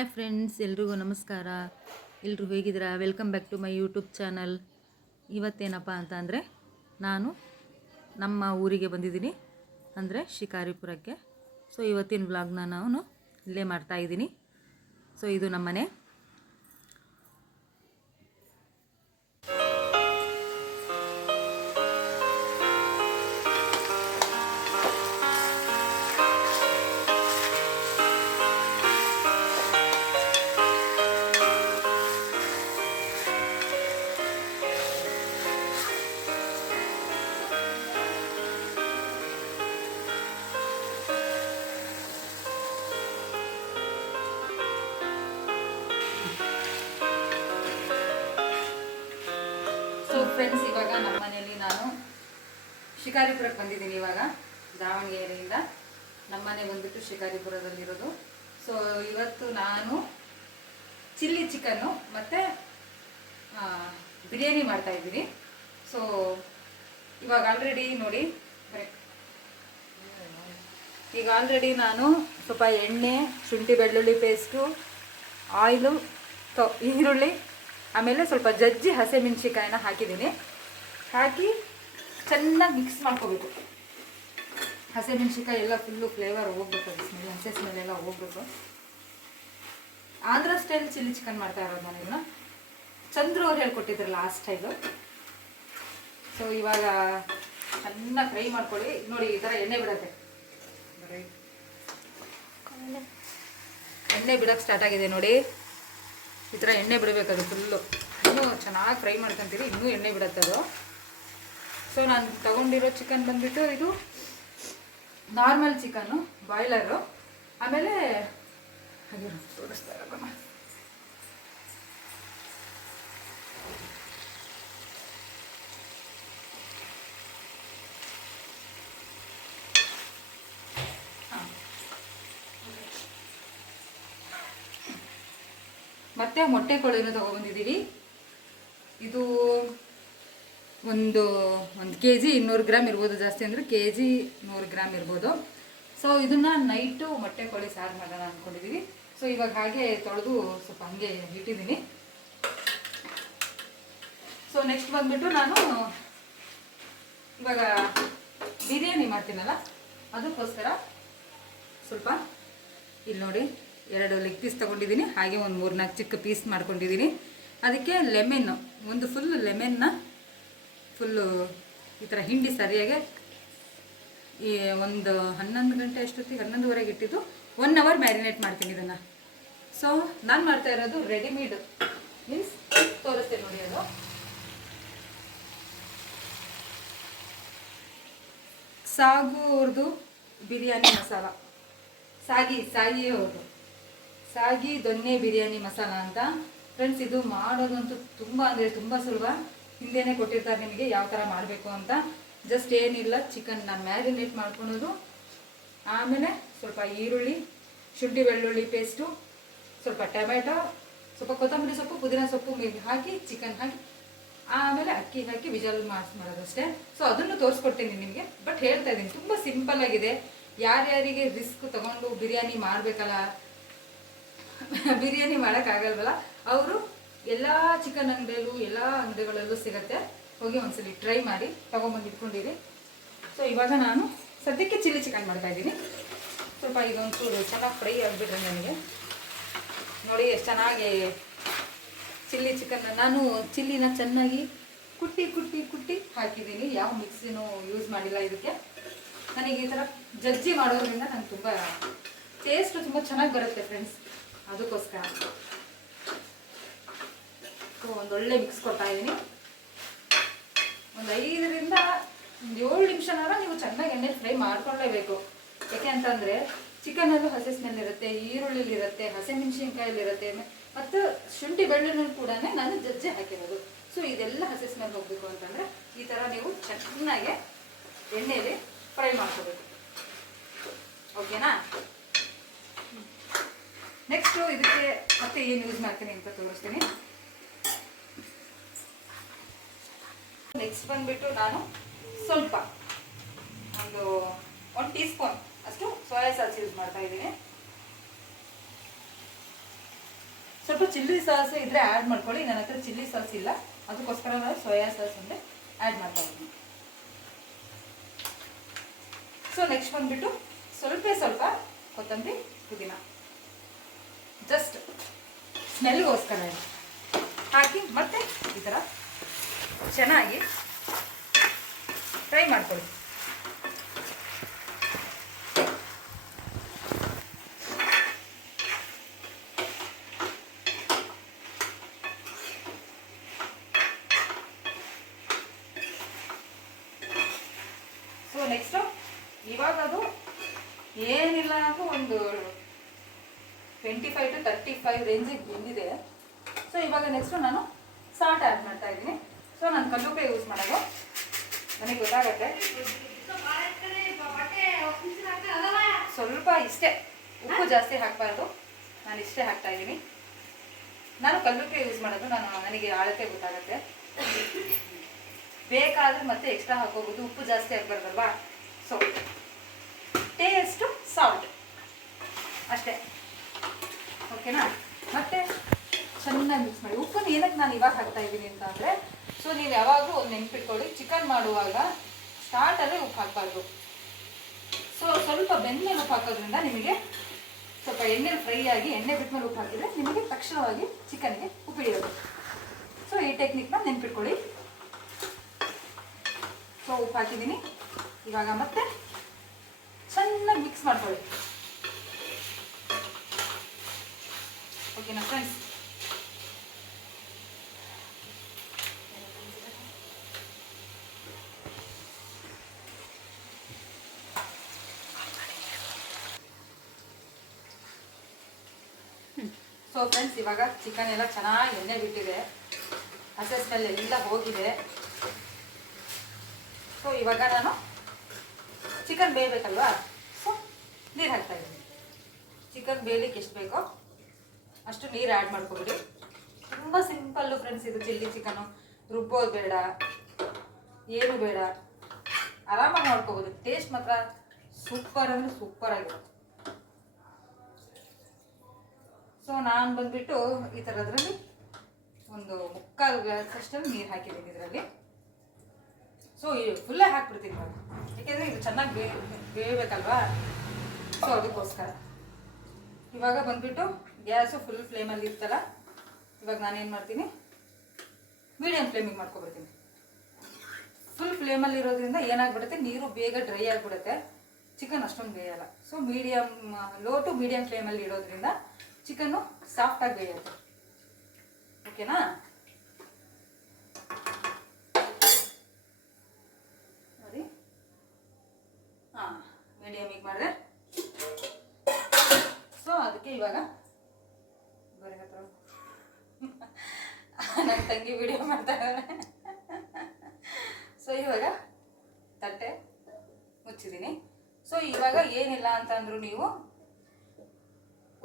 Hi friends, ಎಲ್ರಿಗೂ ನಮಸ್ಕಾರ. ಎಲ್ಲರೂ ಹೇಗಿದ್ದೀರಾ? Welcome back to my YouTube channel. ಇವತ್ತೇನಪ್ಪ ಅಂತ ಅಂದರೆ ನಾನು ನಮ್ಮ ಊರಿಗೆ ಬಂದಿದ್ದೀನಿ, ಅಂದರೆ ಶಿಕಾರಿಪುರಕ್ಕೆ. ಸೊ ಇವತ್ತಿನ ವ್ಲಾಗ್ನ ನಾನು ಇಲ್ಲೇ ಮಾಡ್ತಾಯಿದ್ದೀನಿ. ಸೊ ಇದು ನಮ್ಮನೆ. ಫ್ರೆಂಡ್ಸ್, ಇವಾಗ ನಮ್ಮ ಮನೆಯಲ್ಲಿ ನಾನು ಶಿಕಾರಿಪುರಕ್ಕೆ ಬಂದಿದ್ದೀನಿ. ಇವಾಗ ದಾವಣಗೆರೆಯಿಂದ ನಮ್ಮನೆ ಬಂದ್ಬಿಟ್ಟು ಶಿಕಾರಿಪುರದಲ್ಲಿರೋದು. ಸೊ ಇವತ್ತು ನಾನು ಚಿಲ್ಲಿ ಚಿಕನ್ನು ಮತ್ತು ಬಿರಿಯಾನಿ ಮಾಡ್ತಾ ಇದ್ದೀನಿ. ಸೊ ಇವಾಗ ಆಲ್ರೆಡಿ ನೋಡಿ, ಈಗ ಆಲ್ರೆಡಿ ನಾನು ಸ್ವಲ್ಪ ಎಣ್ಣೆ, ಶುಂಠಿ ಬೆಳ್ಳುಳ್ಳಿ ಪೇಸ್ಟು, ಆಯಿಲು, ಈರುಳ್ಳಿ, ಆಮೇಲೆ ಸ್ವಲ್ಪ ಜಜ್ಜಿ ಹಸಿಮೆಣಸಿಕಾಯಿನ ಹಾಕಿದ್ದೀನಿ. ಹಾಕಿ ಚೆನ್ನಾಗಿ ಮಿಕ್ಸ್ ಮಾಡ್ಕೋಬೇಕು. ಹಸಿಮೆಣಸಿಕಾಯಿ ಎಲ್ಲ ಫುಲ್ಲು ಫ್ಲೇವರ್ ಹೋಗ್ಬೇಕು, ಅದು ಸ್ಮೆಲ್, ಹಸಿ ಸ್ಮೆಲ್ ಎಲ್ಲ ಹೋಗ್ಬೇಕು. ಆಂಧ್ರ ಸ್ಟೈಲ್ ಚಿಲ್ಲಿ ಚಿಕನ್ ಮಾಡ್ತಾ ಇರೋದು ನಾನು. ಇದನ್ನ ಚಂದ್ರು ಅವ್ರು ಹೇಳ್ಕೊಟ್ಟಿದ್ರಲ್ಲ ಆ ಸ್ಟೈಲು. ಸೊ ಇವಾಗ ಚೆನ್ನಾಗಿ ಫ್ರೈ ಮಾಡ್ಕೊಳ್ಳಿ. ನೋಡಿ, ಈ ಥರ ಎಣ್ಣೆ ಬಿಡತ್ತೆ, ಎಣ್ಣೆ ಬಿಡೋಕ್ಕೆ ಸ್ಟಾರ್ಟ್ ಆಗಿದೆ ನೋಡಿ. ಈ ಥರ ಎಣ್ಣೆ ಬಿಡಬೇಕದು ಫುಲ್ಲು. ಇನ್ನೂ ಚೆನ್ನಾಗಿ ಫ್ರೈ ಮಾಡ್ಕೊತೀರಿ, ಇನ್ನೂ ಎಣ್ಣೆ ಬಿಡತ್ತದು. ಸೊ ನಾನು ತೊಗೊಂಡಿರೋ ಚಿಕನ್ ಬಂದುಬಿಟ್ಟು ಇದು ನಾರ್ಮಲ್ ಚಿಕನ್ನು, ಬಾಯ್ಲರು. ಆಮೇಲೆ ಹಾಗೆ ತೋರಿಸ್ತಾ ಇರೋಣ. ಮತ್ತು ಮೊಟ್ಟೆ ಕೋಳಿನೂ ತೊಗೊಬಂದಿದ್ದೀವಿ. ಇದು ಒಂದು KG 200 ಗ್ರಾಮ್ ಇರ್ಬೋದು, ಜಾಸ್ತಿ ಅಂದರೆ KG 100 ಗ್ರಾಮ್ ಇರ್ಬೋದು. ಸೊ ಇದನ್ನು ನೈಟು ಮೊಟ್ಟೆ ಕೋಳಿ ಸಾರು ಮಾಡೋಣ ಅಂದ್ಕೊಂಡಿದ್ದೀವಿ. ಸೊ ಇವಾಗ ಹಾಗೆ ತೊಳೆದು ಸ್ವಲ್ಪ ಹಂಗೆ ಇಟ್ಟಿದ್ದೀನಿ. ಸೊ ನೆಕ್ಸ್ಟ್ ಬಂದುಬಿಟ್ಟು ನಾನು ಇವಾಗ ಬಿರಿಯಾನಿ ಮಾಡ್ತೀನಲ್ಲ, ಅದಕ್ಕೋಸ್ಕರ ಸ್ವಲ್ಪ ಇಲ್ಲಿ ನೋಡಿ 2 ಲೆಗ್ ಪೀಸ್ ತೊಗೊಂಡಿದ್ದೀನಿ. ಹಾಗೆ ಒಂದು 3-4 ಚಿಕ್ಕ ಪೀಸ್ ಮಾಡ್ಕೊಂಡಿದ್ದೀನಿ. ಅದಕ್ಕೆ ಲೆಮೆನ್ನು, ಒಂದು ಫುಲ್ ಲೆಮೆನ್ನ ಫುಲ್ಲು ಈ ಥರ ಹಿಂಡಿ ಸರಿಯಾಗಿ ಈ ಒಂದು 11 ಗಂಟೆ ಅಷ್ಟೊತ್ತಿಗೆ, 11:30 ಇಟ್ಟಿದ್ದು 1 ಅವರ್ ಮ್ಯಾರಿನೇಟ್ ಮಾಡ್ತೀನಿ ಇದನ್ನು. ಸೊ ನಾನು ಮಾಡ್ತಾ ಇರೋದು ರೆಡಿಮೇಡ್, ಮೀನ್ಸ್ ತೋರಿಸ್ತೇನೆ ನೋಡಿ. ಅದು ಸಾಗು ಅವ್ರದ್ದು ಬಿರಿಯಾನಿ ಮಸಾಲ, ಸಾಗಿ ಅವ್ರದ್ದು ಸಾಗಿ ದೊನ್ನೆ ಬಿರಿಯಾನಿ ಮಸಾಲ ಅಂತ. ಫ್ರೆಂಡ್ಸ್, ಇದು ಮಾಡೋದಂತೂ ತುಂಬ ಅಂದರೆ ತುಂಬ ಸುಲಭ. ಹಿಂದೆನೇ ಕೊಟ್ಟಿರ್ತಾರೆ ನಿಮಗೆ ಯಾವ ಥರ ಮಾಡಬೇಕು ಅಂತ. ಜಸ್ಟ್ ಏನಿಲ್ಲ, ಚಿಕನ್ನ ಮ್ಯಾರಿನೇಟ್ ಮಾಡ್ಕೊಳೋದು, ಆಮೇಲೆ ಸ್ವಲ್ಪ ಈರುಳ್ಳಿ, ಶುಂಠಿ ಬೆಳ್ಳುಳ್ಳಿ ಪೇಸ್ಟು, ಸ್ವಲ್ಪ ಟೊಮೆಟೊ, ಸ್ವಲ್ಪ ಕೊತ್ತಂಬರಿ ಸೊಪ್ಪು, ಪುದೀನ ಸೊಪ್ಪು ಹಾಕಿ ಚಿಕನ್ ಹಾಕಿ, ಆಮೇಲೆ ಅಕ್ಕಿ ಹಾಕಿ ವಿಜಲ್ ಮಾಡೋದು ಅಷ್ಟೇ. ಸೊ ಅದನ್ನು ತೋರಿಸ್ಕೊಡ್ತೀನಿ ನಿಮಗೆ. ಬಟ್ ಹೇಳ್ತಾ ಇದ್ದೀನಿ, ತುಂಬ ಸಿಂಪಲ್ ಆಗಿದೆ. ಯಾರ್ಯಾರಿಗೆ ರಿಸ್ಕ್ ತೊಗೊಂಡು ಬಿರಿಯಾನಿ ಮಾಡಬೇಕಲ್ಲ, ಬಿರಿಯಾನಿ ಮಾಡೋಕ್ಕಾಗಲ್ವಲ್ಲ, ಅವರು ಎಲ್ಲ ಚಿಕನ್ ಅಂಗಡಿಯಲ್ಲೂ ಎಲ್ಲ ಅಂಗಡಿಗಳಲ್ಲೂ ಸಿಗುತ್ತೆ. ಹೋಗಿ ಒಂದ್ಸಲಿ ಟ್ರೈ ಮಾಡಿ ತೊಗೊಂಬಂದು ಇಟ್ಕೊಂಡಿರಿ. ಸೊ ಇವಾಗ ನಾನು ಸದ್ಯಕ್ಕೆ ಚಿಲ್ಲಿ ಚಿಕನ್ ಮಾಡ್ತಾಯಿದ್ದೀನಿ. ಸ್ವಲ್ಪ ಇದೊಂಚೂರು ಚೆನ್ನಾಗಿ ಫ್ರೈ ಆಗಿಬಿಟ್ರೆ ನನಗೆ ನೋಡಿ ಎಷ್ಟು ಚೆನ್ನಾಗಿ ಚಿಲ್ಲಿ ಚಿಕನ್. ನಾನು ಚಿಲ್ಲಿನ ಚೆನ್ನಾಗಿ ಕುಟ್ಟಿ ಹಾಕಿದ್ದೀನಿ. ಯಾವ ಮಿಕ್ಸಿನೂ ಯೂಸ್ ಮಾಡಿಲ್ಲ ಇದಕ್ಕೆ. ನನಗೆ ಈ ಥರ ಜಜ್ಜಿ ಮಾಡೋದ್ರಿಂದ ನಂಗೆ ತುಂಬ ಟೇಸ್ಟು ತುಂಬ ಚೆನ್ನಾಗಿ ಬರುತ್ತೆ ಫ್ರೆಂಡ್ಸ್, ಅದಕ್ಕೋಸ್ಕರ. ಸೊ ಒಂದೊಳ್ಳೆ ಮಿಕ್ಸ್ ಕೊಡ್ತಾ ಇದ್ದೀನಿ. ಒಂದು 5ರಿಂದ 7 ನಿಮಿಷನಾರ ನೀವು ಚೆನ್ನಾಗಿ ಎಣ್ಣೆ ಫ್ರೈ ಮಾಡ್ಕೊಳ್ಳೇಬೇಕು. ಯಾಕೆ ಅಂತಂದರೆ ಚಿಕನಲ್ಲೂ ಹಸಿ ಸ್ಮೆಲ್ ಇರುತ್ತೆ, ಈರುಳ್ಳಿಲಿರುತ್ತೆ, ಹಸಿಮೆಣಸಿನ್ಕಾಯಲ್ಲಿರುತ್ತೆ, ಮತ್ತು ಶುಂಠಿ ಬೆಳ್ಳುಳ್ಳಿ ಕೂಡ ನಾನು ಜಜ್ಜಿ ಹಾಕಿರೋದು. ಸೊ ಇದೆಲ್ಲ ಹಸಿ ಸ್ಮೆಲ್ ಹೋಗಬೇಕು ಅಂತಂದರೆ ಈ ಥರ ನೀವು ಚೆನ್ನಾಗಿ ಎಣ್ಣೆಯಲ್ಲಿ ಫ್ರೈ ಮಾಡ್ಕೋಬೇಕು. ಓಕೆನಾ? ನೆಕ್ಸ್ಟು ಇದಕ್ಕೆ ಮತ್ತೆ ಏನು ಯೂಸ್ ಮಾಡ್ತೀನಿ ಅಂತ ತೋರಿಸ್ತೀನಿ. ನೆಕ್ಸ್ಟ್ ಬಂದುಬಿಟ್ಟು ನಾನು ಸ್ವಲ್ಪ ಒಂದು 1 ಟೀ ಸ್ಪೂನ್ ಅಷ್ಟು ಸೋಯಾ ಸಾಸ್ ಯೂಸ್ ಮಾಡ್ತಾ ಇದ್ದೀನಿ. ಸ್ವಲ್ಪ ಚಿಲ್ಲಿ ಸಾಸ್ ಇದ್ರೆ ಆ್ಯಡ್ ಮಾಡ್ಕೊಳ್ಳಿ. ನನ್ನ ಹತ್ರ ಚಿಲ್ಲಿ ಸಾಸ್ ಇಲ್ಲ, ಅದಕ್ಕೋಸ್ಕರ ನಾನು ಸೋಯಾ ಸಾಸ್ ಅಂದರೆ ಆ್ಯಡ್ ಮಾಡ್ತಾ ಇದ್ದೀನಿ. ಸೊ ನೆಕ್ಸ್ಟ್ ಬಂದುಬಿಟ್ಟು ಸ್ವಲ್ಪ ಕೊತ್ತಂಬರಿ ಪುದೀನ ಜಸ್ಟ್ ಸ್ಮೆಲ್ಗೋಸ್ಕರ ಹಾಕಿ ಮತ್ತೆ ಈ ಥರ ಚೆನ್ನಾಗಿ ಫ್ರೈ ಮಾಡ್ಕೊಳ್ಳಿ. ಸೊ ನೆಕ್ಸ್ಟು ಇವಾಗ ಅದು ಏನಿಲ್ಲ ಅಂದ್ರೂ ಒಂದು 25 to 35 ರೇಂಜಿಗೆ ಬಂದಿದೆ. ಸೊ ಇವಾಗ ನೆಕ್ಸ್ಟು ನಾನು ಸಾಲ್ಟ್ ಆ್ಯಡ್ ಮಾಡ್ತಾ ಇದ್ದೀನಿ. ಸೊ ನಾನು ಕಲ್ಲುಪ್ಪೆ ಯೂಸ್ ಮಾಡೋದು, ನನಗೆ ಗೊತ್ತಾಗತ್ತೆ. ಸ್ವಲ್ಪ ಇಷ್ಟೇ, ಉಪ್ಪು ಜಾಸ್ತಿ ಹಾಕಬಾರ್ದು, ನಾನು ಇಷ್ಟೇ ಹಾಕ್ತಾ ಇದ್ದೀನಿ. ನಾನು ಕಲ್ಲುಪ್ಪೆ ಯೂಸ್ ಮಾಡೋದು, ನನಗೆ ಅಳತೆ ಗೊತ್ತಾಗತ್ತೆ. ಬೇಕಾದರೆ ಮತ್ತೆ ಎಕ್ಸ್ಟ್ರಾ ಹಾಕೋಬೋದು, ಉಪ್ಪು ಜಾಸ್ತಿ ಹಾಕ್ಬಾರ್ದಲ್ವಾ. ಸೊ ಟೇಸ್ಟು ಸಾಲ್ಟ್ ಅಷ್ಟೇ, ಓಕೆನಾ. ಮತ್ತೆ ಚೆನ್ನಾಗಿ ಮಿಕ್ಸ್ ಮಾಡಿ. ಉಪ್ಪನ್ನು ಏನಕ್ಕೆ ನಾನು ಇವಾಗ ಹಾಕ್ತಾ ಇದ್ದೀನಿ ಅಂತ ಅಂದರೆ, ಸೊ ನೀವು ಯಾವಾಗಲೂ ಒಂದು ನೆನ್ಪಿಟ್ಕೊಳ್ಳಿ, ಚಿಕನ್ ಮಾಡುವಾಗ ಸ್ಟಾರ್ಟಲ್ಲೇ ಉಪ್ಪು ಹಾಕಬಾರ್ದು. ಸೊ ಸ್ವಲ್ಪ ಬೆಂದ್ಮೇಲೆ ಉಪ್ಪು ಹಾಕೋದ್ರಿಂದ ನಿಮಗೆ ಸ್ವಲ್ಪ ಎಣ್ಣೆಲಿ ಫ್ರೈ ಆಗಿ ಎಣ್ಣೆ ಬಿಟ್ಮೇಲೆ ಉಪ್ಪು ಹಾಕಿದರೆ ನಿಮಗೆ ತಕ್ಷಣವಾಗಿ ಚಿಕನ್ಗೆ ಉಪ್ಪು ಹಿಡಿಯೋದು. ಸೊ ಈ ಟೆಕ್ನಿಕ್ನ ನೆನ್ಪಿಟ್ಕೊಳ್ಳಿ. ಸೊ ಉಪ್ಪು ಹಾಕಿದ್ದೀನಿ, ಇವಾಗ ಮತ್ತೆ ಚೆನ್ನಾಗಿ ಮಿಕ್ಸ್ ಮಾಡ್ಕೊಳ್ಳಿ. ಓಕೆನಾ ಫ್ರೆಂಡ್ಸ್. ಸೊ ಫ್ರೆಂಡ್ಸ್, ಇವಾಗ ಚಿಕನ್ ಎಲ್ಲ ಚೆನ್ನಾಗಿ ಎಣ್ಣೆ ಬಿಟ್ಟಿದೆ, ಹಸಿ ಸ್ಮೆಲ್ ಎಲ್ಲ ಹೋಗಿದೆ. ಸೊ ಇವಾಗ ನಾನು ಚಿಕನ್ ಬೇಯಬೇಕಲ್ವಾ, ಸೊ ನೀರು ಹಾಕ್ತಾ ಇದ್ದೀನಿ. ಚಿಕನ್ ಬೇಯಲಿಕ್ಕೆ ಎಷ್ಟು ಬೇಕೋ ಅಷ್ಟು ನೀರು ಆ್ಯಡ್ ಮಾಡ್ಕೊಬಿಡಿ. ತುಂಬ ಸಿಂಪಲ್ಲು ಫ್ರೆಂಡ್ಸ್ ಇದು ಚಿಲ್ಲಿ ಚಿಕನು. ರುಬ್ಬೋದು ಬೇಡ, ಏನು ಬೇಡ, ಆರಾಮಾಗಿ ಮಾಡ್ಕೋಬೋದು. ಟೇಸ್ಟ್ ಮಾತ್ರ ಸೂಪರ್ ಅಂದರೆ ಸೂಪರ್ ಆಗಿರುತ್ತೆ. ಸೊ ನಾನು ಬಂದುಬಿಟ್ಟು ಈ ಥರದ್ರಲ್ಲಿ ಒಂದು 3/4 ಗ್ಲಾಸಷ್ಟು ನೀರು ಹಾಕಿದ್ದೀನಿ ಇದರಲ್ಲಿ. ಸೊ ಫುಲ್ಲೇ ಹಾಕ್ಬಿಡ್ತೀನಿ ನಾನು, ಏಕೆಂದರೆ ಇದು ಚೆನ್ನಾಗಿ ಬೇಯಬೇಕಲ್ವಾ. ಸೊ ಅದಕ್ಕೋಸ್ಕರ ಇವಾಗ ಬಂದುಬಿಟ್ಟು ಗ್ಯಾಸು ಫುಲ್ ಫ್ಲೇಮಲ್ಲಿ ಇರ್ತಲ್ಲ, ಇವಾಗ ನಾನೇನು ಮಾಡ್ತೀನಿ, ಮೀಡಿಯಮ್ ಫ್ಲೇಮಿಗೆ ಮಾಡ್ಕೊಬಿಡ್ತೀನಿ. ಫುಲ್ ಫ್ಲೇಮಲ್ಲಿ ಇರೋದ್ರಿಂದ ಏನಾಗ್ಬಿಡುತ್ತೆ, ನೀರು ಬೇಗ ಡ್ರೈ ಆಗಿಬಿಡುತ್ತೆ, ಚಿಕನ್ ಅಷ್ಟೊಂದು ಬೇಯಲ್ಲ. ಸೊ ಲೋ ಟು ಮೀಡಿಯಮ್ ಫ್ಲೇಮಲ್ಲಿ ಇರೋದ್ರಿಂದ ಚಿಕನ್ನು ಸಾಫ್ಟಾಗಿ ಬೇಯುತ್ತೆ. ಓಕೆನಾ. ನೋಡಿ, ಹಾಂ ಮೀಡಿಯಮಿಗೆ ಮಾಡಿದೆ. ಸೊ ಅದಕ್ಕೆ ಇವಾಗ ಬರೀ ಹತ್ರ ನನ್ನ ತಂಗಿ ವಿಡಿಯೋ ಮಾಡ್ತಾ ಇದ್ದಾರೆ. ಸೊ ಇವಾಗ ತಟ್ಟೆ ಮುಚ್ಚಿದ್ದೀನಿ. ಸೊ ಇವಾಗ ಏನಿಲ್ಲ ಅಂತಂದ್ರು ನೀವು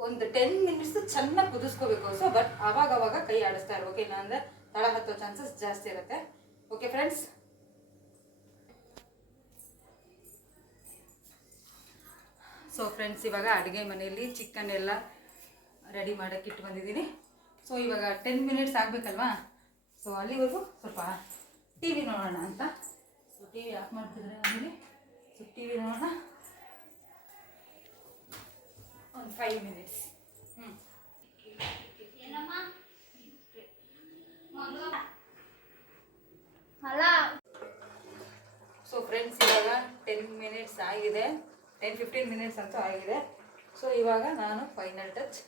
ಒಂದು 10 ಮಿನಿಟ್ಸ್ ಚೆನ್ನಾಗಿ ಕುದಿಸ್ಕೋಬೇಕು. ಸೊ ಬಟ್ ಆವಾಗ ಕೈ ಆಡಿಸ್ತಾ ಇರ್ಬೇಕು, ಇಲ್ಲಾಂದರೆ ತಳ ಹತ್ತೋ ಚಾನ್ಸಸ್ ಜಾಸ್ತಿ ಇರುತ್ತೆ. Okay friends. ಸೊ ಫ್ರೆಂಡ್ಸ್, ಇವಾಗ ಅಡುಗೆ ಮನೆಯಲ್ಲಿ ಚಿಕನ್ ಎಲ್ಲ ರೆಡಿ ಮಾಡೋಕ್ಕೆ ಇಟ್ಟು ಬಂದಿದ್ದೀನಿ. ಸೊ ಇವಾಗ 10 ಮಿನಿಟ್ಸ್ ಆಗಬೇಕಲ್ವಾ. ಸೊ ಅಲ್ಲಿವರೆಗೂ ಸ್ವಲ್ಪ ಟಿ ವಿ ನೋಡೋಣ ಅಂತ. ಸೊ ಟಿ ವಿ ಆಫ್ ಮಾಡ್ತಿದ್ರೆ ನಮಗೆ. ಸೊ ಟಿ ವಿ ನೋಡೋಣ ಒಂದು 5 ಮಿನಿಟ್ಸ್. ಸೊ ಫ್ರೆಂಡ್ಸ್, ಇವಾಗ 10 ಮಿನಿಟ್ಸ್ ಆಗಿದೆ, 10-15 ಮಿನಿಟ್ಸ್ ಅಂತೂ ಆಗಿದೆ. ಸೊ ಇವಾಗ ನಾನು ಫೈನಲ್ ಟಚ್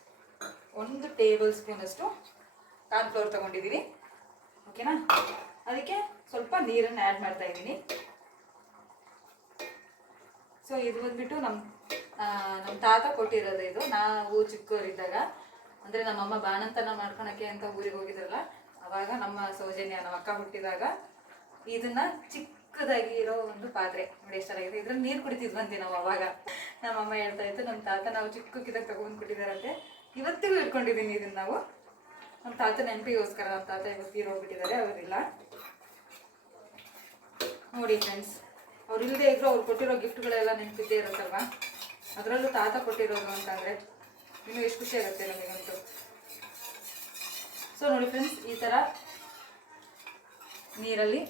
1 ಟೇಬಲ್ ಸ್ಪೂನಷ್ಟು ಕಾರ್ನ್ಫ್ಲೋರ್ ತೊಗೊಂಡಿದ್ದೀನಿ. ಓಕೆನಾ. ಅದಕ್ಕೆ ಸ್ವಲ್ಪ ನೀರನ್ನು ಆ್ಯಡ್ ಮಾಡ್ತಾ ಇದ್ದೀನಿ. ಸೊ ಇದು ಬಂದುಬಿಟ್ಟು ನಮ್ಮ ತಾತ ಕೊಟ್ಟಿರೋದು. ಇದು ನಾವು ಚಿಕ್ಕವರಿದ್ದಾಗ, ಅಂದರೆ ನಮ್ಮಮ್ಮ ಬಾಣಂತನ ಮಾಡ್ಕೊಳಕ್ಕೆ ಅಂತ ಊರಿಗೆ ಹೋಗಿದ್ರಲ್ಲ, ಆವಾಗ ನಮ್ಮ ಸೌಜನ್ಯ ನಮ್ಮ ಅಕ್ಕ ಹುಟ್ಟಿದಾಗ ಇದನ್ನು ಚಿಕ್ಕದಾಗಿ ಇರೋ ಒಂದು ಪಾತ್ರೆ ನೋಡಿ ಎಷ್ಟು ಚೆನ್ನಾಗಿದೆ. ಇದ್ರಲ್ಲಿ ನೀರು ಕುಡಿತಿದ್ವಂತೆ ನಾವು ಅವಾಗ. ನಮ್ಮಮ್ಮ ಹೇಳ್ತಾ ಇತ್ತು, ನಮ್ಮ ತಾತ ನಾವು ಚಿಕ್ಕಕ್ಕಿದಾಗ ತಗೊಂಡು ಕೊಟ್ಟಿದ್ದಾರಂತೆ. ಇವತ್ತಿಗೂ ಇಟ್ಕೊಂಡಿದ್ದೀನಿ ಇದನ್ನು ನಾವು. ನಮ್ಮ ತಾತ ನೆನಪಿಗೋಸ್ಕರ. ನಮ್ಮ ತಾತ ಇವತ್ತು ಹೋಗ್ಬಿಟ್ಟಿದ್ದಾರೆ, ಅವರಿಲ್ಲ. ನೋಡಿ ಫ್ರೆಂಡ್ಸ್, ಅವ್ರು ಇಲ್ಲದೆ ಇದ್ರು ಅವ್ರು ಕೊಟ್ಟಿರೋ ಗಿಫ್ಟ್ಗಳೆಲ್ಲ ನೆನಪಿದ್ದೇ ಇರುತ್ತಲ್ವ. ಅದರಲ್ಲೂ ತಾತ ಕೊಟ್ಟಿರೋದು ಅಂತಂದರೆ ಇನ್ನೂ ಎಷ್ಟು ಖುಷಿ ಆಗುತ್ತೆ ನಮಗಂತೂ. ಸೊ ನೋಡಿ ಫ್ರೆಂಡ್ಸ್, ಈ ಥರ ನೀರಲ್ಲಿ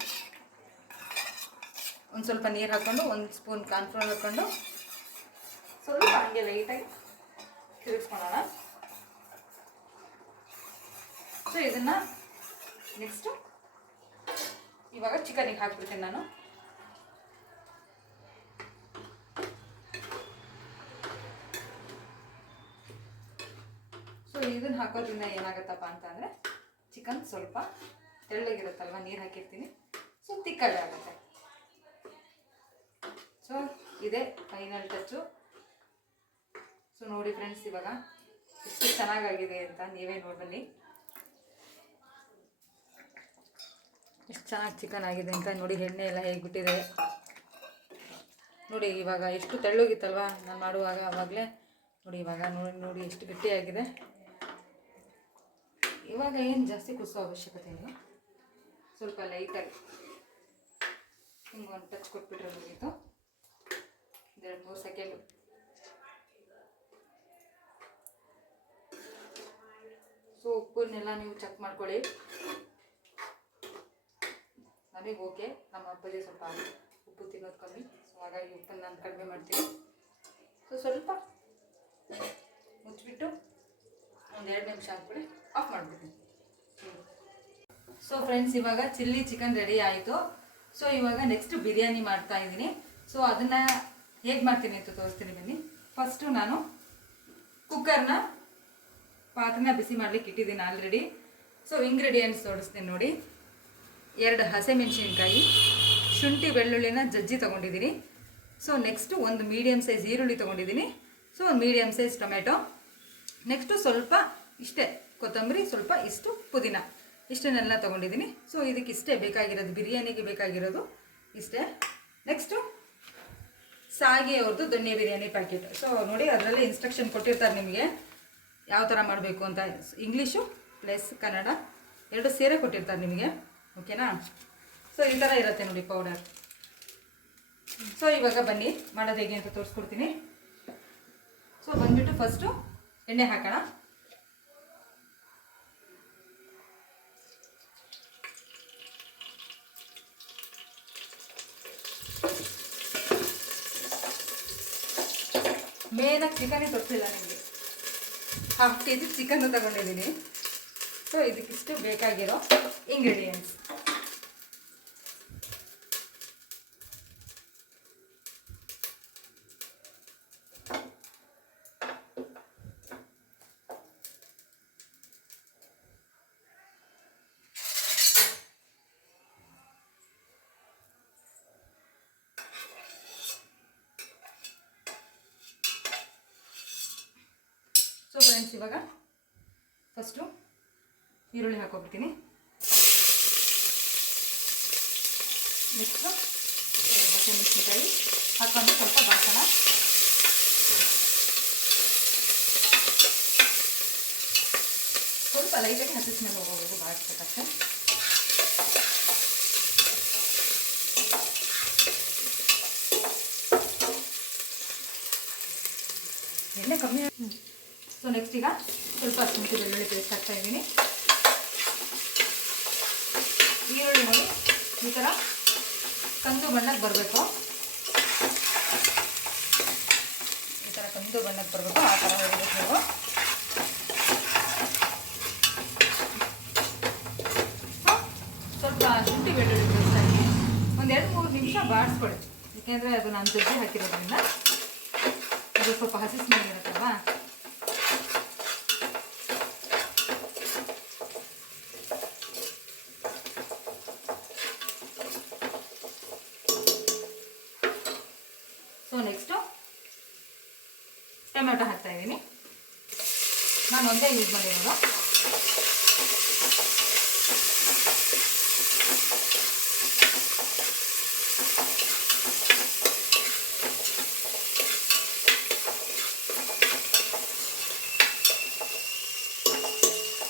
ಒಂದು ಸ್ವಲ್ಪ ನೀರು ಹಾಕ್ಕೊಂಡು 1 ಸ್ಪೂನ್ ಕಾರ್ನ್ಫ್ಲೋರ್ ಹಾಕ್ಕೊಂಡು ಸ್ವಲ್ಪ ಹಂಗೆ ಲೈಟಾಗಿ ತಿರುಗಿಸ್ಕೊಳ್ಳೋಣ. ಸೊ ಇದನ್ನು ನೆಕ್ಸ್ಟು ಇವಾಗ ಚಿಕನಿಗೆ ಹಾಕ್ಬಿಡ್ತೀನಿ ನಾನು. ಸೊ ಇದನ್ನು ಹಾಕೋದ್ರಿಂದ ಏನಾಗುತ್ತಪ್ಪ ಅಂತಂದರೆ ಚಿಕನ್ ಸ್ವಲ್ಪ ತೆಳ್ಳಗಿರುತ್ತಲ್ವ, ನೀರು ಹಾಕಿರ್ತೀನಿ, ಸೊ ತಿಕ್ಕಾಗಿ ಆಗುತ್ತೆ. ಸೊ ಇದೇ ಫೈನಲ್ ಟಚ್ಚು. ಸೊ ನೋಡಿ ಫ್ರೆಂಡ್ಸ್, ಇವಾಗ ಎಷ್ಟು ಚೆನ್ನಾಗಾಗಿದೆ ಅಂತ ನೀವೇ ನೋಡ್ಬನ್ನಿ. ಎಷ್ಟು ಚೆನ್ನಾಗಿ ಚಿಕನ್ ಆಗಿದೆ ಅಂತ ನೋಡಿ. ಎಣ್ಣೆ ಎಲ್ಲ ಹೇಗಿಬಿಟ್ಟಿದೆ ನೋಡಿ. ಇವಾಗ ಎಷ್ಟು ತೆಳ್ಳಗಿತ್ತಲ್ವ ನಾನು ಮಾಡುವಾಗ, ಆವಾಗಲೇ ನೋಡಿ. ಇವಾಗ ನೋಡಿ ಎಷ್ಟು ಗಟ್ಟಿಯಾಗಿದೆ. ಇವಾಗ ಏನು ಜಾಸ್ತಿ ಕುದಿಸೋ ಅವಶ್ಯಕತೆ ಇಲ್ಲ. ಸ್ವಲ್ಪ ಲೈಟಾಗಿ ಹಿಂಗೆ ಒಂದು ಟಚ್ ಕೊಟ್ಬಿಟ್ರೆ ಮುಗೀತು. 2-3 ಸೆಕೆಂಡು. ಸೊ ಉಪ್ಪನ್ನೆಲ್ಲ ನೀವು ಚೆಕ್ ಮಾಡ್ಕೊಳ್ಳಿ. ನಮಗೆ ಓಕೆ, ನಮ್ಮ ಅಪ್ಪಾಜಿ ಸ್ವಲ್ಪ ಉಪ್ಪು ತಿನ್ನೋದು ಕಮ್ಮಿ, ಸೊ ಹಾಗಾಗಿ ಉಪ್ಪನ್ನು ನಾನು ಕಡಿಮೆ ಮಾಡ್ತೀನಿ. ಸೊ ಸ್ವಲ್ಪ ಮುಚ್ಚಿಬಿಟ್ಟು ಒಂದು 2 ನಿಮಿಷ ಹಾಕ್ಬಿಡಿ, ಆಫ್ ಮಾಡಿಬಿಡ್ತೀನಿ. ಸೊ ಫ್ರೆಂಡ್ಸ್, ಇವಾಗ ಚಿಲ್ಲಿ ಚಿಕನ್ ರೆಡಿ ಆಯಿತು. ಸೊ ಇವಾಗ ನೆಕ್ಸ್ಟ್ ಬಿರಿಯಾನಿ ಮಾಡ್ತಾ ಇದ್ದೀನಿ. ಸೊ ಅದನ್ನು ಹೇಗೆ ಮಾಡ್ತೀನಿ ಅಂತ ತೋರಿಸ್ತೀನಿ ಬನ್ನಿ. ಫಸ್ಟು ನಾನು ಪಾತ್ರೆನ ಬಿಸಿ ಮಾಡಲಿಕ್ಕೆ ಇಟ್ಟಿದ್ದೀನಿ ಆಲ್ರೆಡಿ. ಸೊ ಇಂಗ್ರೀಡಿಯೆಂಟ್ಸ್ ತೋರಿಸ್ತೀನಿ ನೋಡಿ. 2 ಹಸಿಮೆಣಸಿನ್ಕಾಯಿ, ಶುಂಠಿ ಬೆಳ್ಳುಳ್ಳಿನ ಜಜ್ಜಿ ತೊಗೊಂಡಿದ್ದೀನಿ. ಸೊ ನೆಕ್ಸ್ಟು ಒಂದು ಮೀಡಿಯಮ್ ಸೈಜ್ ಈರುಳ್ಳಿ ತೊಗೊಂಡಿದ್ದೀನಿ. ಸೊ ಒಂದು ಮೀಡಿಯಮ್ ಸೈಜ್ ಟೊಮೆಟೊ. ನೆಕ್ಸ್ಟು ಸ್ವಲ್ಪ ಇಷ್ಟೇ ಕೊತ್ತಂಬರಿ, ಸ್ವಲ್ಪ ಇಷ್ಟು ಪುದೀನ, ಇಷ್ಟನ್ನೆಲ್ಲ ತೊಗೊಂಡಿದ್ದೀನಿ. ಸೊ ಇದಕ್ಕಿಷ್ಟೇ ಬೇಕಾಗಿರೋದು, ಬಿರಿಯಾನಿಗೆ ಬೇಕಾಗಿರೋದು ಇಷ್ಟೇ. ನೆಕ್ಸ್ಟು ಸಾಗಿ ಅವ್ರದ್ದು ದೊಣ್ಣೆ ಬಿರಿಯಾನಿ ಪ್ಯಾಕೆಟ್. ಸೊ ನೋಡಿ, ಅದರಲ್ಲಿ ಇನ್ಸ್ಟ್ರಕ್ಷನ್ ಕೊಟ್ಟಿರ್ತಾರೆ ನಿಮಗೆ ಯಾವ ಥರ ಮಾಡಬೇಕು ಅಂತ. ಇಂಗ್ಲೀಷು ಪ್ಲಸ್ ಕನ್ನಡ 2 ಸೇರೆ ಕೊಟ್ಟಿರ್ತಾರೆ ನಿಮಗೆ, ಓಕೆನಾ. ಸೊ ಈ ಥರ ಇರುತ್ತೆ ನೋಡಿ ಪೌಡರ್. ಸೊ ಇವಾಗ ಬನ್ನಿ ಮಾಡೋದು ಹೇಗೆ ಅಂತ ತೋರಿಸ್ಕೊಡ್ತೀನಿ. ಸೊ ಬಂದುಬಿಟ್ಟು ಫಸ್ಟು ಎಣ್ಣೆ ಹಾಕೋಣ. ಮೇನಾಗಿ ಚಿಕನ್ನೇ ತೋರಿಸಿಲ್ಲ ನಿಮಗೆ. 1/2 kg ಚಿಕನ್ನು ತಗೊಂಡಿದ್ದೀನಿ. ಸೊ ಇದಕ್ಕಿಷ್ಟು ಬೇಕಾಗಿರೋ ಇಂಗ್ರೀಡಿಯೆಂಟ್ಸ್. ಸೊ ಫ್ರೆಂಡ್ಸ್, ಇವಾಗ ಫಸ್ಟು ಈರುಳ್ಳಿ ಹಾಕೋಬಿಡ್ತೀನಿ. ನೆಕ್ಸ್ಟು ಹಸಿಮೆಣಸಿನಕಾಯಿ ಹಾಕೊಂಡು ಸ್ವಲ್ಪ ಬಾಕೋಣ. ಸ್ವಲ್ಪ ಲೈಟಾಗಿ ಹಸಿ ಸ್ಮೆಲ್ ಹೋಗೋವರೆಗೂ ಬಾಡಿಸ್ಬೇಕಷ್ಟೆ. ಎಣ್ಣೆ ಕಮ್ಮಿ. ಸೊ ನೆಕ್ಸ್ಟ್ ಈಗ ಸ್ವಲ್ಪ ಶುಂಠಿ ಬೆಳ್ಳುಳ್ಳಿ ಪೇಸ್ಟ್ ಹಾಕ್ತಾ ಇದ್ದೀನಿ. ಈರುಳ್ಳಿ ನೋಡಿ ಈ ಥರ ಕಂದು ಬಣ್ಣಕ್ಕೆ ಬರಬೇಕು. ಈ ಥರ ಕಂದು ಬಣ್ಣಕ್ಕೆ ಬರಬೇಕು, ಆ ಥರ ಹೊರಬೇಕು ನೀವು. ಸ್ವಲ್ಪ ಶುಂಠಿ ಬೆಳ್ಳುಳ್ಳಿ ಪೇಸ್ಟ್ ಹಾಕಿ ಒಂದು 2-3 ನಿಮಿಷ ಬಾಡಿಸ್ಕೊಳ್ಳಿ. ಏಕೆಂದರೆ ಅದು ನಾನು ಜಜ್ಜಿ ಹಾಕಿರೋದ್ರಿಂದ ಅದು ಸ್ವಲ್ಪ ಹಸಿ ಸ್ಮೆಲ್ ಇರುತ್ತಲ್ವಾ. ಸೊ ನೆಕ್ಸ್ಟು ಟೊಮೆಟೊ ಹಾಕ್ತಾ ಇದ್ದೀನಿ. ನಾನು ಒಂದೇ ಯೂಸ್ ಮಾಡಿರೋದು.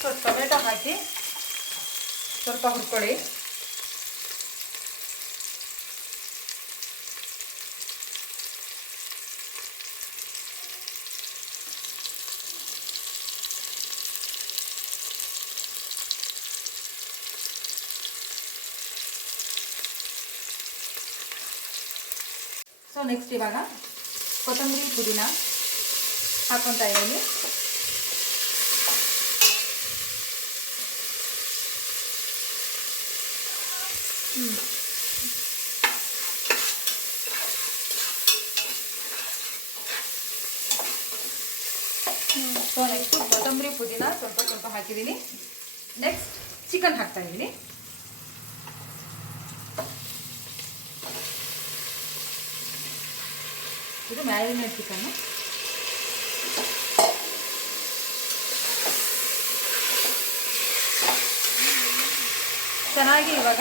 ಸೊ ಟೊಮೆಟೊ ಹಾಕಿ ಸ್ವಲ್ಪ ಹುರ್ಕೊಳ್ಳಿ. ಸೊ ನೆಕ್ಸ್ಟ್ ಇವಾಗ ಕೊತ್ತಂಬರಿ ಪುದೀನ ಹಾಕ್ಕೊತಾ ಇದ್ದೀನಿ. ಸೊ ನೆಕ್ಸ್ಟ್ ಕೊತ್ತಂಬರಿ ಪುದೀನ ಸ್ವಲ್ಪ ಸ್ವಲ್ಪ ಹಾಕಿದ್ದೀನಿ. ನೆಕ್ಸ್ಟ್ ಚಿಕನ್ ಹಾಕ್ತಾ ಇದ್ದೀನಿ. ಇದು ಮ್ಯಾರಿನೇಟ್ ಚಿಕನ್ನು. ಚೆನ್ನಾಗಿ ಇವಾಗ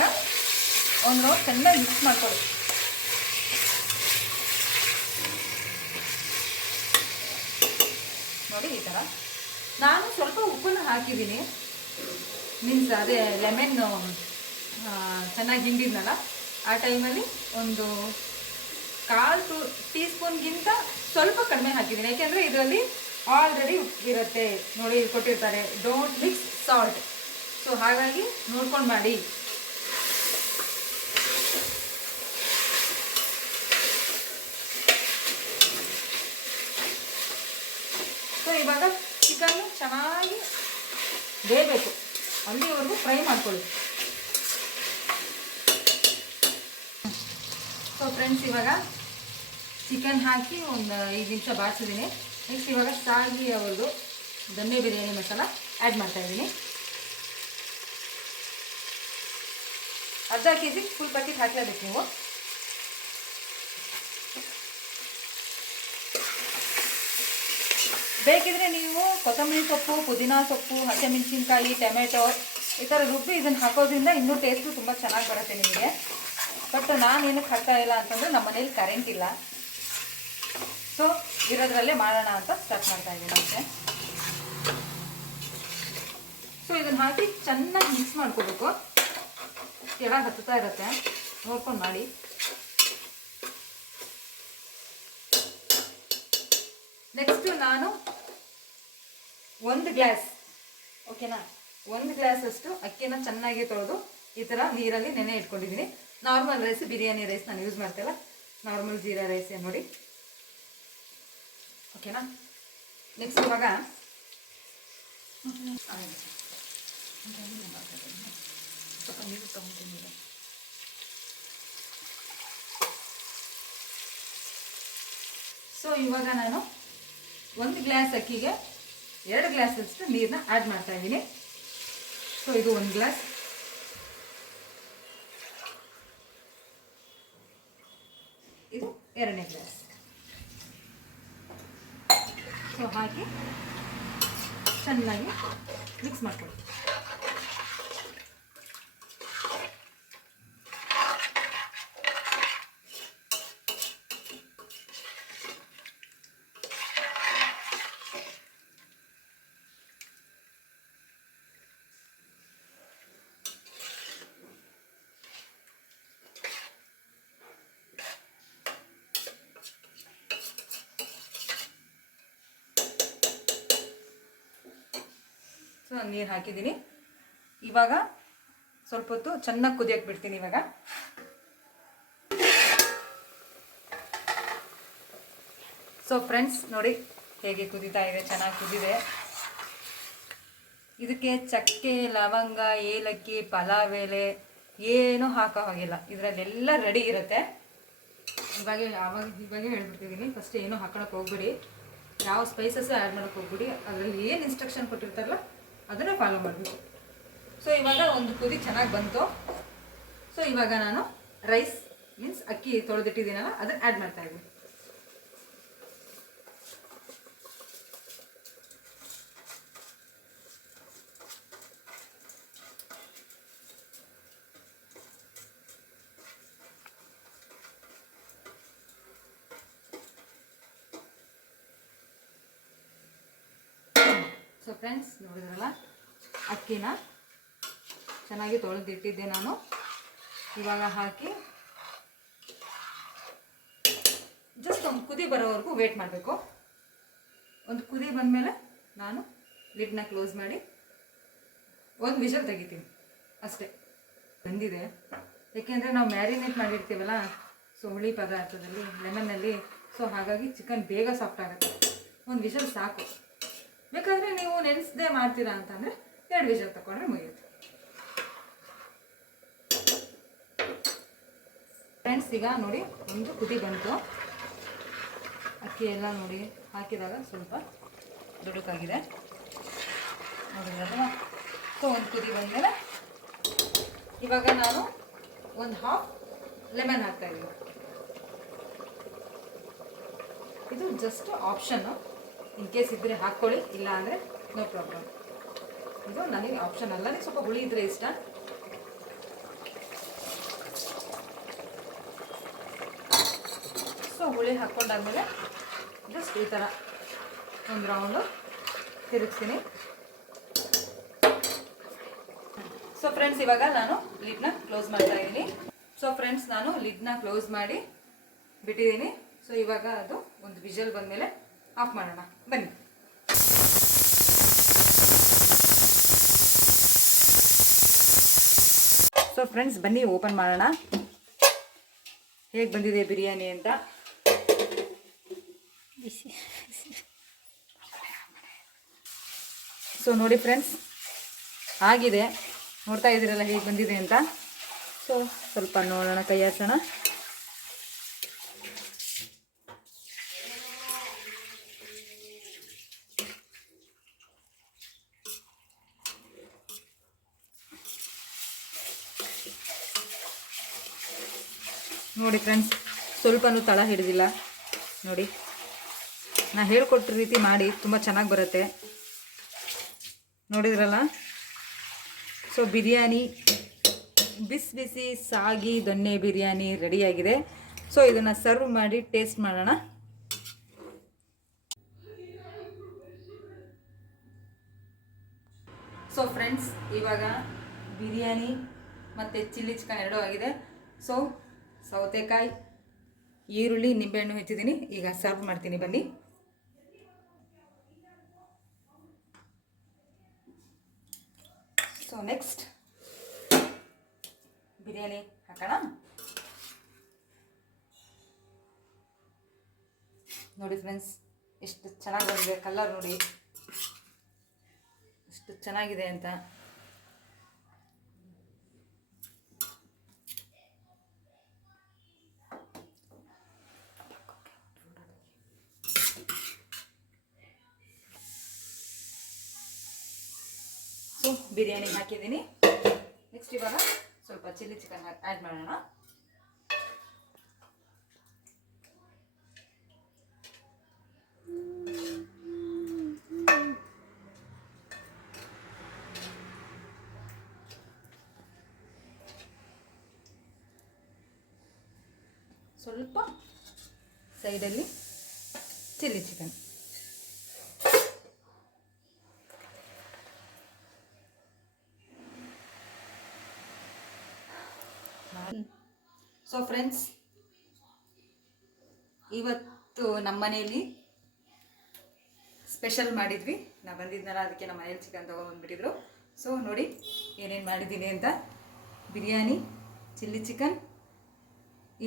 ಒಂದು ಚೆನ್ನಾಗಿ ಮಿಕ್ಸ್ ಮಾಡ್ಕೊಳ್ಳಿ. ನೋಡಿ ಈ ಥರ. ನಾನು ಸ್ವಲ್ಪ ಉಪ್ಪನ್ನು ಹಾಕಿದ್ದೀನಿ, ಮೀನ್ಸ್ ಅದೇ ಲೆಮನ್ ಚೆನ್ನಾಗಿ ಹಿಂಡಿದ್ನಲ್ಲ ಆ ಟೈಮಲ್ಲಿ ಒಂದು 1/4 ಟೀ ಸ್ಪೂನ್ಗಿಂತ ಸ್ವಲ್ಪ ಕಡಿಮೆ ಹಾಕಿದ್ದೀನಿ. ಯಾಕೆಂದರೆ ಇದರಲ್ಲಿ ಆಲ್ರೆಡಿ ಉಪ್ಪಿರುತ್ತೆ ನೋಡಿ, ಕೊಟ್ಟಿರ್ತಾರೆ ಡೋಂಟ್ ಮಿಕ್ಸ್ ಸಾಲ್ಟ್. ಸೊ ಹಾಗಾಗಿ ನೋಡ್ಕೊಂಡು ಮಾಡಿ. ಸೊ ಇವಾಗ ಚಿಕನ್ನು ಚೆನ್ನಾಗಿ ಬೇಯಬೇಕು, ಅಲ್ಲಿವರೆಗೂ ಫ್ರೈ ಮಾಡ್ಕೊಳ್ಳಿ. ಸೊ ಫ್ರೆಂಡ್ಸ್, ಇವಾಗ ಚಿಕನ್ ಹಾಕಿ ಒಂದು 5 ನಿಮಿಷ ಬಾಡಿಸಿದ್ದೀನಿ. ನೆಕ್ಸ್ಟ್ ಇವಾಗ ಶಾಗಿ ಅವ್ರದ್ದು ದೊನ್ನೆ ಬಿರಿಯಾನಿ ಮಸಾಲ ಆ್ಯಡ್ ಮಾಡ್ತಾಯಿದ್ದೀನಿ. ಅರ್ಧ ಕೆಜಿ ಫುಲ್ ಪ್ಯಾಕೆಟ್ ಹಾಕಲೇಬೇಕು ನೀವು. ಬೇಕಿದ್ರೆ ನೀವು ಕೊತ್ತಂಬರಿ ಸೊಪ್ಪು, ಪುದೀನ ಸೊಪ್ಪು, ಹಸಿಮೆಣಸಿನ್ಕಾಯಿ, ಟೊಮೆಟೊ ಈ ಥರ ರುಬ್ಬಿ ಇದನ್ನು ಹಾಕೋದ್ರಿಂದ ಇನ್ನೂ ಟೇಸ್ಟು ತುಂಬ ಚೆನ್ನಾಗಿ ಬರುತ್ತೆ ನಿಮಗೆ. ಬಟ್ ನಾನು ಏನಕ್ಕೆ ಹಾಕ್ತಾ ಇಲ್ಲ ಅಂತಂದರೆ ನಮ್ಮ ಮನೇಲಿ ಕರೆಂಟ್ ಇಲ್ಲ. ಸೊ ಇರೋದ್ರಲ್ಲೇ ಮಾಡೋಣ ಅಂತ ಸ್ಟಾರ್ಟ್ ಮಾಡ್ತಾ ಇದ್ದೀನಿ ಅಷ್ಟೇ. ಸೊ ಇದನ್ನು ಹಾಕಿ ಚೆನ್ನಾಗಿ ಮಿಕ್ಸ್ ಮಾಡ್ಕೋಬೇಕು. ಕೆಳಗೆ ಹತ್ತುತ್ತಾ ಇರುತ್ತೆ, ನೋಡ್ಕೊಂಡು ಮಾಡಿ. ನೆಕ್ಸ್ಟು ನಾನು 1 ಗ್ಲಾಸ್, ಓಕೆನಾ, 1 ಗ್ಲಾಸ್ ಅಷ್ಟು ಅಕ್ಕಿನ ಚೆನ್ನಾಗಿ ತೊಳೆದು ಈ ಥರ ನೀರಲ್ಲಿ ನೆನೆ ಇಟ್ಕೊಂಡಿದ್ದೀನಿ. ನಾರ್ಮಲ್ ರೈಸ್, ಬಿರಿಯಾನಿ ರೈಸ್ ನಾನು ಯೂಸ್ ಮಾಡ್ತಿಲ್ಲ, ನಾರ್ಮಲ್ ಜೀರಾ ರೈಸ್ ನೋಡಿ, ಓಕೆನಾ. ನೆಕ್ಸ್ಟ್ ಇವಾಗ ಸ್ವಲ್ಪ ನೀರು ತಗೊಂತೀನಿ. ಸೊ ಇವಾಗ ನಾನು 1 ಗ್ಲಾಸ್ ಅಕ್ಕಿಗೆ 2 ಗ್ಲಾಸ್ ಅಷ್ಟು ನೀರನ್ನ ಆ್ಯಡ್ ಮಾಡ್ತಾ ಇದ್ದೀನಿ. ಸೊ ಇದು 1 ಗ್ಲಾಸ್, ಇದು 2ನೇ ಗ್ಲಾಸ್. ಸೊ ಹಾಕಿ ಚೆನ್ನಾಗಿ ಮಿಕ್ಸ್ ಮಾಡ್ಕೊಳ್ಳಿ. ಸೊ ನೀರು ಹಾಕಿದ್ದೀನಿ. ಇವಾಗ ಸ್ವಲ್ಪ ಹೊತ್ತು ಚೆನ್ನಾಗಿ ಕುದಿಯಕ್ಕೆ ಬಿಡ್ತೀನಿ. ಇವಾಗ ಸೊ ಫ್ರೆಂಡ್ಸ್ ನೋಡಿ ಹೇಗೆ ಕುದೀತಾ ಇದೆ, ಚೆನ್ನಾಗಿ ಕುದಿದೆ. ಇದಕ್ಕೆ ಚಕ್ಕೆ, ಲವಂಗ, ಏಲಕ್ಕಿ, ಪಲಾವ್ ಎಲೆ ಏನೂ ಹಾಕೋ ಹಾಗಿಲ್ಲ, ಇದರಲ್ಲೆಲ್ಲ ರೆಡಿ ಇರುತ್ತೆ. ಇವಾಗೆ ಹೇಳ್ಬಿಡ್ತಿದ್ದೀನಿ, ಫಸ್ಟ್ ಏನೂ ಹಾಕೊಳಕ್ಕೆ ಹೋಗ್ಬಿಡಿ, ಯಾವ ಸ್ಪೈಸಸ್ಸು ಆ್ಯಡ್ ಮಾಡೋಕ್ಕೆ ಹೋಗ್ಬಿಡಿ. ಅದರಲ್ಲಿ ಏನು ಇನ್ಸ್ಟ್ರಕ್ಷನ್ ಕೊಟ್ಟಿರ್ತಾರಲ್ಲ ಅದನ್ನು ಫಾಲೋ ಮಾಡಬೇಕು. ಸೊ ಇವಾಗ ಒಂದು ಕುದಿ ಚೆನ್ನಾಗಿ ಬಂತು. ಸೊ ಇವಾಗ ನಾನು ರೈಸ್ ಮೀನ್ಸ್ ಅಕ್ಕಿ ತೊಳೆದಿಟ್ಟಿದ್ದೀನಲ್ಲ ಅದನ್ನು ಆ್ಯಡ್ ಮಾಡ್ತಾ ಇದ್ದೀನಿ. ಸೊ ಫ್ರೆಂಡ್ಸ್ ನೋಡಿದ್ರಲ್ಲ, ಅಕ್ಕಿನ ಚೆನ್ನಾಗಿ ತೊಳೆದಿಟ್ಟಿದ್ದೆ ನಾನು. ಇವಾಗ ಹಾಕಿ ಜಸ್ಟ್ ಒಂದು ಕುದಿ ಬರೋವರೆಗೂ ವೇಟ್ ಮಾಡಬೇಕು. ಒಂದು ಕುದಿ ಬಂದಮೇಲೆ ನಾನು ಲಿಡ್ನ ಕ್ಲೋಸ್ ಮಾಡಿ 1 ವಿಷಲ್ ತೆಗಿತೀನಿ ಅಷ್ಟೇ. ಬಂದಿದೆ, ಏಕೆಂದರೆ ನಾವು ಮ್ಯಾರಿನೇಟ್ ಮಾಡಿರ್ತೀವಲ್ಲ, ಸೊ ಹುಳಿ ಪದಾರ್ಥದಲ್ಲಿ ಲೆಮನ್ನಲ್ಲಿ. ಸೊ ಹಾಗಾಗಿ ಚಿಕನ್ ಬೇಗ ಸಾಫ್ಟ್ ಆಗುತ್ತೆ. ಒಂದು ವಿಷಲ್ ಸಾಕು. ಬೇಕಾದರೆ ನೀವು ನೆನೆಸದೆ ಮಾಡ್ತೀರಾ ಅಂತಂದರೆ 2 ವಿಷಲ್ ತಗೊಂಡ್ರೆ ಮುಗಿಯುತ್ತೆ. ಫ್ರೆಂಡ್ಸ್, ಈಗ ನೋಡಿ ಒಂದು ಕುದಿ ಬಂತು. ಅಕ್ಕಿ ಎಲ್ಲ ನೋಡಿ ಹಾಕಿದಾಗ ಸ್ವಲ್ಪ ದುಡುಕಾಗಿದೆ ನೋಡಿದ್ರಲ್ವ. ಸೊ ಒಂದು ಕುದಿ ಬಂದಮೇಲೆ ಇವಾಗ ನಾನು ಒಂದು ಹಾಫ್ ಲೆಮನ್ ಹಾಕ್ತಾಯಿದ್ದೀನಿ. ಇದು ಜಸ್ಟ್ ಆಪ್ಷನ್ನು. ಇನ್ ಕೇಸ್ ಇದ್ದರೆ ಹಾಕ್ಕೊಳ್ಳಿ, ಇಲ್ಲ ಅಂದರೆ ನೋ ಪ್ರಾಬ್ಲಮ್. ಇದು ನನಗೆ ಆಪ್ಷನ್ ಅಲ್ಲ, ಸ್ವಲ್ಪ ಹುಳಿ ಇದ್ದರೆ ಇಷ್ಟ. ಸೊ ಹುಳಿ ಹಾಕ್ಕೊಂಡಾದ್ಮೇಲೆ ಜಸ್ಟ್ ಈ ಥರ ಒಂದು ರೌಂಡು ತಿರುಗಿಸ್ತೀನಿ. ಸೊ ಫ್ರೆಂಡ್ಸ್, ಇವಾಗ ನಾನು ಲಿಡ್ನ ಕ್ಲೋಸ್ ಮಾಡ್ತಾ ಇದ್ದೀನಿ. ಸೊ ಫ್ರೆಂಡ್ಸ್, ನಾನು ಲಿಡ್ನ ಕ್ಲೋಸ್ ಮಾಡಿ ಬಿಟ್ಟಿದ್ದೀನಿ. ಸೊ ಇವಾಗ ಅದು ಒಂದು ವಿಷಲ್ ಬಂದಮೇಲೆ ಆಫ್ ಮಾಡೋಣ ಬನ್ನಿ. ಸೊ ಫ್ರೆಂಡ್ಸ್, ಬನ್ನಿ ಓಪನ್ ಮಾಡೋಣ ಹೇಗೆ ಬಂದಿದೆ ಬಿರಿಯಾನಿ ಅಂತ. ಸೊ ನೋಡಿ ಫ್ರೆಂಡ್ಸ್, ಆಗಿದೆ. ನೋಡ್ತಾ ಇದ್ದೀರಲ್ಲ ಹೇಗೆ ಬಂದಿದೆ ಅಂತ. ಸೊ ಸ್ವಲ್ಪ ನೋಡೋಣ, ಕೈ ಹಾಕೋಣ. ನೋಡಿ ಫ್ರೆಂಡ್ಸ್, ಸ್ವಲ್ಪನೂ ತಳ ಹಿಡಿದಿಲ್ಲ ನೋಡಿ. ನಾ ಹೇಳ್ಕೊಟ್ಟ ರೀತಿ ಮಾಡಿ ತುಂಬ ಚೆನ್ನಾಗಿ ಬರುತ್ತೆ. ನೋಡಿದ್ರಲ್ಲ. ಸೊ ಬಿರಿಯಾನಿ, ಬಿಸಿ ಬಿಸಿ ಸಾಗಿ ದೊನ್ನೆ ಬಿರಿಯಾನಿ ರೆಡಿಯಾಗಿದೆ. ಸೊ ಇದನ್ನು ಸರ್ವ್ ಮಾಡಿ ಟೇಸ್ಟ್ ಮಾಡೋಣ. ಸೊ ಫ್ರೆಂಡ್ಸ್, ಇವಾಗ ಬಿರಿಯಾನಿ ಮತ್ತು ಚಿಲ್ಲಿ ಚಿಕನ್ ಎರಡೂ ಆಗಿದೆ. ಸೊ ಸೌತೆಕಾಯಿ, ಈರುಳ್ಳಿ, ನಿಂಬೆಹಣ್ಣು ಹೆಚ್ಚಿದ್ದೀನಿ. ಈಗ ಸರ್ವ್ ಮಾಡ್ತೀನಿ ಬನ್ನಿ. ಸೊ ನೆಕ್ಸ್ಟ್ ಬಿರಿಯಾನಿ ಹಾಕೋಣ. ನೋಡಿ ಫ್ರೆಂಡ್ಸ್, ಎಷ್ಟು ಚೆನ್ನಾಗಿ ಬಂದಿದೆ. ಕಲರ್ ನೋಡಿ ಎಷ್ಟು ಚೆನ್ನಾಗಿದೆ ಅಂತ. ಸೊ ಬಿರಿಯಾನಿ ಹಾಕಿದ್ದೀನಿ. ನೆಕ್ಸ್ಟ್ ಇವಾಗ ಸ್ವಲ್ಪ ಚಿಲ್ಲಿ ಚಿಕನ್ ಆ್ಯಡ್ ಮಾಡೋಣ. ಸ್ವಲ್ಪ ಸೈಡಲ್ಲಿ ಚಿಲ್ಲಿ ಚಿಕನ್. ಸೊ ಫ್ರೆಂಡ್ಸ್, ಇವತ್ತು ನಮ್ಮ ಮನೆಯಲ್ಲಿ ಸ್ಪೆಷಲ್ ಮಾಡಿದ್ವಿ. ನಾ ಬಂದಿದ್ನಲ್ಲ, ಅದಕ್ಕೆ ನಮ್ಮ ಮನೇಲಿ ಚಿಕನ್ ತೊಗೊಂಡ್ಬಂದ್ಬಿಟ್ಟಿದ್ರು. ಸೊ ನೋಡಿ ಏನೇನು ಮಾಡಿದ್ದೀನಿ ಅಂತ. ಬಿರಿಯಾನಿ, ಚಿಲ್ಲಿ ಚಿಕನ್,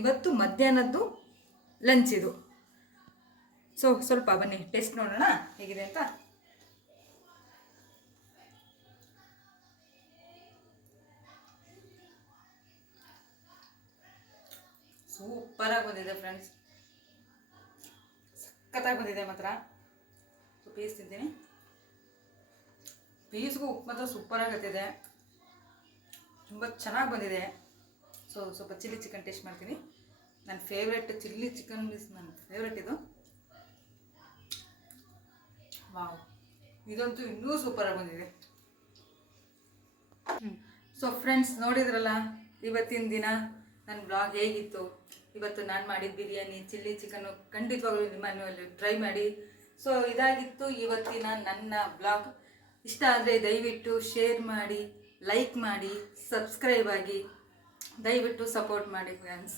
ಇವತ್ತು ಮಧ್ಯಾಹ್ನದ್ದು ಲಂಚ್ ಇದು. ಸೊ ಸ್ವಲ್ಪ ಬನ್ನಿ ಟೇಸ್ಟ್ ನೋಡೋಣ ಹೇಗಿದೆ ಅಂತ. ಸೂಪರಾಗಿ ಬಂದಿದೆ ಫ್ರೆಂಡ್ಸ್, ಸಖತ್ತಾಗಿ ಬಂದಿದೆ ಮಾತ್ರ. ಸೊ ಪೀಸ್ ತಿಂತೀನಿ. ಪೀಸ್ಗೂ ಉಪ್ಪು ಮಾತ್ರ ಸೂಪರಾಗಿ ಹತ್ತಿದೆ, ತುಂಬ ಚೆನ್ನಾಗಿ ಬಂದಿದೆ. ಸೊ ಸ್ವಲ್ಪ ಚಿಲ್ಲಿ ಚಿಕನ್ ಟೇಸ್ಟ್ ಮಾಡ್ತೀನಿ. ನನ್ನ ಫೇವ್ರೆಟ್ ಚಿಲ್ಲಿ ಚಿಕನ್ ಇಸ್ ನನ್ನ ಫೇವ್ರೆಟ್ ಇದು. ವಾವ್, ಇದಂತೂ ಇನ್ನೂ ಸೂಪರಾಗಿ ಬಂದಿದೆ. ಸೊ ಫ್ರೆಂಡ್ಸ್, ನೋಡಿದ್ರಲ್ಲ ಇವತ್ತಿನ ದಿನ ನನ್ನ ಬ್ಲಾಗ್ ಹೇಗಿತ್ತು. ಇವತ್ತು ನಾನು ಮಾಡಿದ ಬಿರಿಯಾನಿ, ಚಿಲ್ಲಿ ಚಿಕನ್ನು ಖಂಡಿತವಾಗ್ಲೂ ನಿಮ್ಮ ಮನೆಯಲ್ಲಿ ಟ್ರೈ ಮಾಡಿ. ಸೊ ಇದಾಗಿತ್ತು ಇವತ್ತಿನ ನನ್ನ ಬ್ಲಾಗ್. ಇಷ್ಟ ಆದರೆ ದಯವಿಟ್ಟು ಶೇರ್ ಮಾಡಿ, ಲೈಕ್ ಮಾಡಿ, ಸಬ್ಸ್ಕ್ರೈಬ್ ಆಗಿ, ದಯವಿಟ್ಟು ಸಪೋರ್ಟ್ ಮಾಡಿ ಫ್ರೆಂಡ್ಸ್.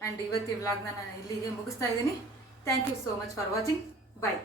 ಆ್ಯಂಡ್ ಇವತ್ತಿನ ವ್ಲಾಗ್ನ ನಾನು ಇಲ್ಲಿಗೆ ಮುಗಿಸ್ತಾ ಇದ್ದೀನಿ. Thank you so much for watching. Bye.